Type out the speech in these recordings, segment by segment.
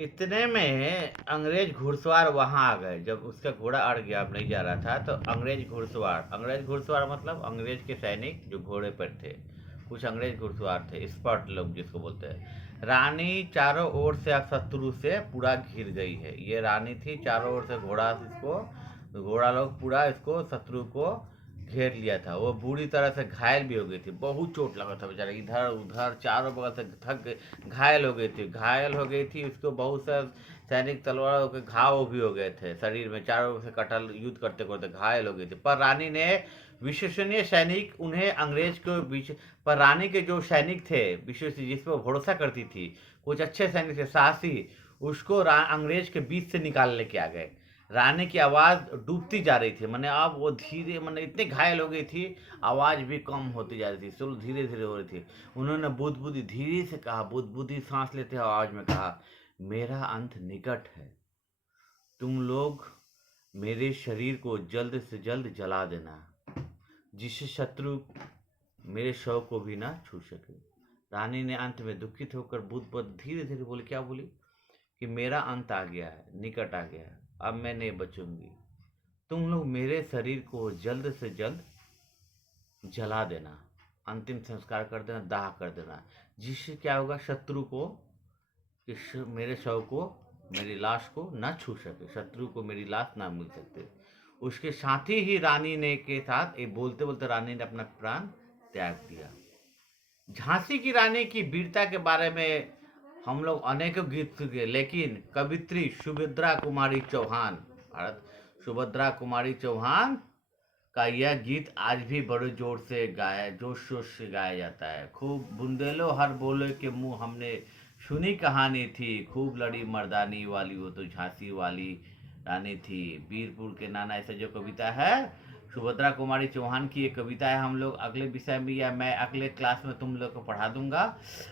इतने में अंग्रेज घुड़सवार वहां आ गए। जब उसका घोड़ा अड़ गया, अब नहीं जा रहा था, तो अंग्रेज घुड़सवार मतलब अंग्रेज के सैनिक जो घोड़े पर थे। कुछ अंग्रेज घुड़सवार थे, स्पॉट लोग जिसको बोलते हैं। रानी चारों ओर से अब शत्रु से पूरा घिर गई है। ये रानी थी, चारों ओर से घोड़ा लोग पूरा इसको शत्रु को घेर लिया था। वो बुरी तरह से घायल भी हो गई थी, बहुत चोट लगा था बेचारा, इधर उधर चारों बगल से घायल हो गई थी। उसको बहुत सा सैनिक तलवारों के घाव भी हो गए थे शरीर में, चारों ओर से कटल युद्ध करते करते घायल हो गई थी। पर रानी ने विश्वसनीय सैनिक उन्हें अंग्रेज को बीच पर रानी के जो सैनिक थे विश्वसनीय, जिस पर भरोसा करती थी, कुछ अच्छे सैनिक थे साहसी, उसको अंग्रेज के बीच से निकाल लेके आ गए। रानी की आवाज़ डूबती जा रही थी, मैंने अब वो धीरे, मैंने इतनी घायल हो गई थी, आवाज़ भी कम होती जा रही थी, चलो धीरे धीरे हो रही थी। उन्होंने बुदबुदी धीरे से कहा, बुदबुदी सांस लेते हुए आवाज़ में कहा, मेरा अंत निकट है, तुम लोग मेरे शरीर को जल्द से जल्द जला देना, जिससे शत्रु मेरे शव को भी ना छू सके। रानी ने अंत में दुखित होकर बुदबुद धीरे धीरे बोली, क्या बोली, कि मेरा अंत आ गया है, निकट आ गया है, अब मैं नहीं बचूंगी, तुम लोग मेरे शरीर को जल्द से जल्द जला देना, अंतिम संस्कार कर देना, दाह कर देना, जिससे क्या होगा, शत्रु को मेरे शव को, मेरी लाश को ना छू सके, शत्रु को मेरी लाश ना मिल सकते। उसके साथ ही रानी ने के साथ ये बोलते बोलते रानी ने अपना प्राण त्याग दिया। झांसी की रानी की वीरता के बारे में हम लोग अनेकों गीत सुने, लेकिन कवित्री सुभद्रा कुमारी चौहान, भारत सुभद्रा कुमारी चौहान का यह गीत आज भी बड़े जोश शोर से गाया जाता है। खूब बुंदेलो हर बोले के मुंह हमने सुनी कहानी थी, खूब लड़ी मर्दानी वाली वो तो झांसी वाली रानी थी, वीरपुर के नाना, ऐसा जो कविता है सुभद्रा कुमारी चौहान की, ये कविता है। हम लोग अगले विषय में या मैं अगले क्लास में तुम लोग को पढ़ा दूंगा।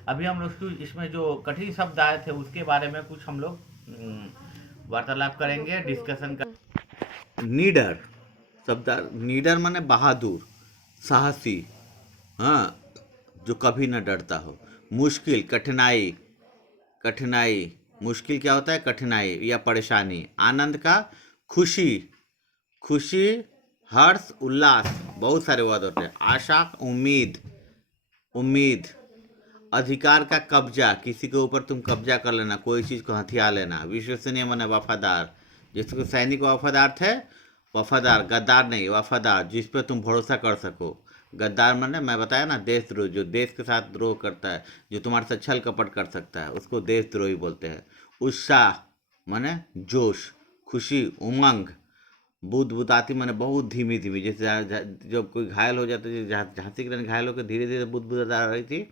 अभी हम लोग इसमें जो कठिन शब्द आए थे उसके बारे में कुछ हम लोग वार्तालाप करेंगे, डिस्कशन कर। नीडर शब्द, नीडर माने बहादुर, साहसी, हाँ, जो कभी न डरता हो। मुश्किल, कठिनाई, कठिनाई, मुश्किल क्या होता है, कठिनाई या परेशानी। आनंद का, खुशी, खुशी, हर्ष, उल्लास, बहुत सारे वर्ड होते हैं। आशा, उम्मीद, उम्मीद। अधिकार का कब्जा, किसी के ऊपर तुम कब्जा कर लेना, कोई चीज़ को हथिया लेना। विश्वसनीय माने वफादार, जिसको सैनिक वफादार थे, वफादार, गद्दार नहीं, वफादार, जिस पर तुम भरोसा कर सको। गद्दार माने मैं बताया ना, देशद्रोह, जो देश के साथ द्रोह करता है, जो तुम्हारे साथ छल कपट कर सकता है, उसको देशद्रोही बोलते हैं। उत्साह माने जोश, खुशी, उमंग। बुदबुदाती माने बहुत धीमी धीमी, जैसे जब कोई घायल हो जाता है, झांसी की रानी घायल होकर धीरे धीरे बुदबुदा रही थी।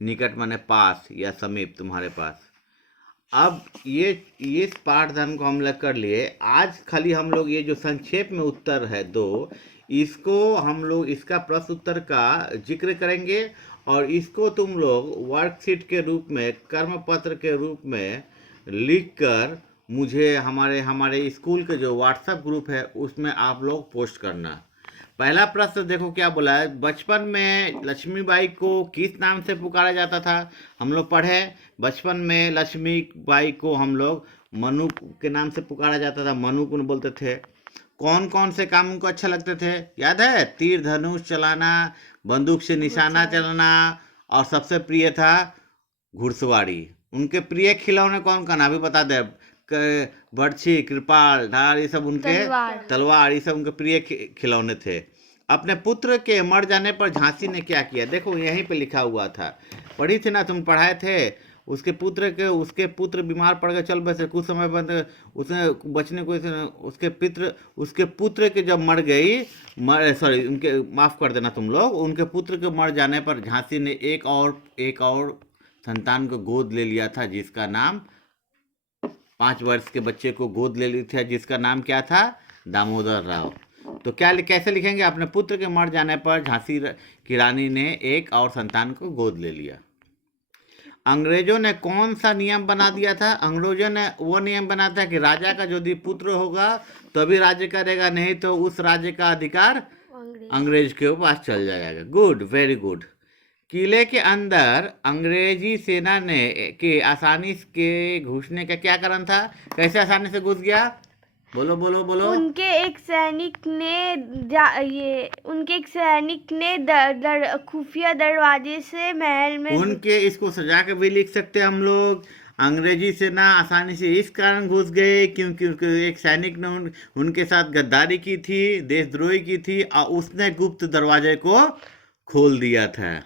निकट माने पास या समीप, तुम्हारे पास। अब ये इस पाठधर्म को हम लोग कर लिए। आज खाली हम लोग ये जो संक्षेप में उत्तर है दो, इसको हम लोग इसका प्रश्न उत्तर का जिक्र करेंगे, और इसको तुम लोग वर्कशीट के रूप में, कर्म पत्र के रूप में लिखकर मुझे हमारे हमारे स्कूल के जो व्हाट्सएप ग्रुप है उसमें आप लोग पोस्ट करना। पहला प्रश्न देखो क्या बोला है, बचपन में लक्ष्मीबाई को किस नाम से पुकारा जाता था। हम लोग पढ़े, बचपन में लक्ष्मीबाई को हम लोग मनु के नाम से पुकारा जाता था, मनु को बोलते थे। कौन कौन से काम उनको अच्छा लगते थे, याद है, तीर धनुष चलाना, बंदूक से निशाना चलाना, और सबसे प्रिय था घुड़सवारी। उनके प्रिय खिलौने कौन कौन, अभी बता दे। बर्छी, कृपाल, ढाल, ये सब उनके, तलवार, ये सब उनके प्रिय खिलौने थे। अपने पुत्र के मर जाने पर झांसी ने क्या किया, देखो यहीं पे लिखा हुआ था, पढ़ी थी ना, तुम पढ़ाए थे। उसके पुत्र बीमार पड़ गए, चल बसे कुछ समय बाद उसने बचने को, उसके पुत्र के जब मर गई, सॉरी उनके, माफ़ कर देना तुम लोग, उनके पुत्र के मर जाने पर झांसी ने एक और संतान को गोद ले लिया था, जिसका नाम, 5 वर्ष के बच्चे को गोद ले ली थी, जिसका नाम क्या था, दामोदर राव। तो कैसे लिखेंगे, अपने पुत्र के मर जाने पर झांसी की रानी ने एक और संतान को गोद ले लिया। अंग्रेजों ने कौन सा नियम बना दिया था, अंग्रेजों ने वो नियम बनाया था कि राजा का यदि पुत्र होगा तभी राज्य करेगा, नहीं तो उस राज्य का अधिकार अंग्रेज के पास चल जाएगा। Good, very good. किले के अंदर अंग्रेजी सेना ने के आसानी के घुसने का क्या कारण था? कैसे आसानी से घुस गया? बोलो बोलो बोलो। उनके एक सैनिक ने खुफिया दरवाजे से महल में उनके इसको सजा के भी लिख सकते हैं हम लोग। अंग्रेजी सेना आसानी से इस कारण घुस गए क्योंकि एक सैनिक ने उनके साथ गद्दारी की थी, देशद्रोही की थी और उसने गुप्त दरवाजे को खोल दिया था।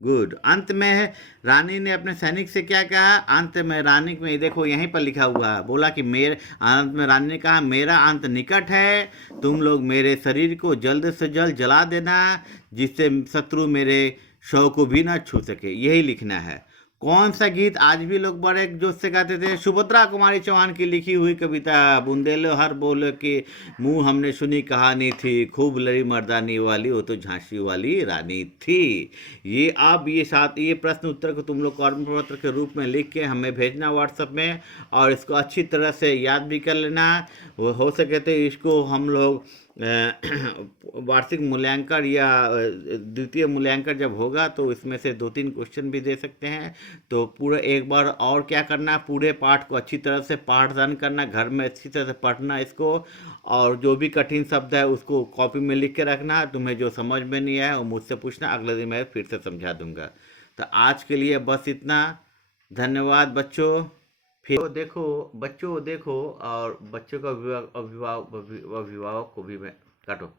गुड। अंत में रानी ने अपने सैनिक से क्या कहा? अंत में रानी में देखो यहीं पर लिखा हुआ है, बोला कि मेरे अंत में रानी ने कहा मेरा अंत निकट है, तुम लोग मेरे शरीर को जल्द से जल्द जला देना जिससे शत्रु मेरे शव को भी ना छू सके। यही लिखना है। कौन सा गीत आज भी लोग बड़े जोश से गाते थे? सुभद्रा कुमारी चौहान की लिखी हुई कविता, बुंदेलो हर बोलो के मुंह हमने सुनी कहानी थी, खूब लड़ी मर्दानी वाली वो तो झांसी वाली रानी थी। ये आप ये प्रश्न उत्तर को तुम लोग कर्म पत्र के रूप में लिख के हमें भेजना व्हाट्सएप में, और इसको अच्छी तरह से याद भी कर लेना। वो हो सके तो इसको हम लोग वार्षिक मूल्यांकन या द्वितीय मूल्यांकन जब होगा तो इसमें से 2-3 क्वेश्चन भी दे सकते हैं। तो पूरा एक बार और क्या करना, पूरे पाठ को अच्छी तरह से पाठदान करना, घर में अच्छी तरह से पढ़ना इसको, और जो भी कठिन शब्द है उसको कॉपी में लिख के रखना। तुम्हें जो समझ में नहीं आया वो मुझसे पूछना, अगले दिन मैं फिर से समझा दूंगा। तो आज के लिए बस इतना। धन्यवाद बच्चों। फिर देखो बच्चों देखो, और बच्चों का अभिभावक को भी मैं काटो।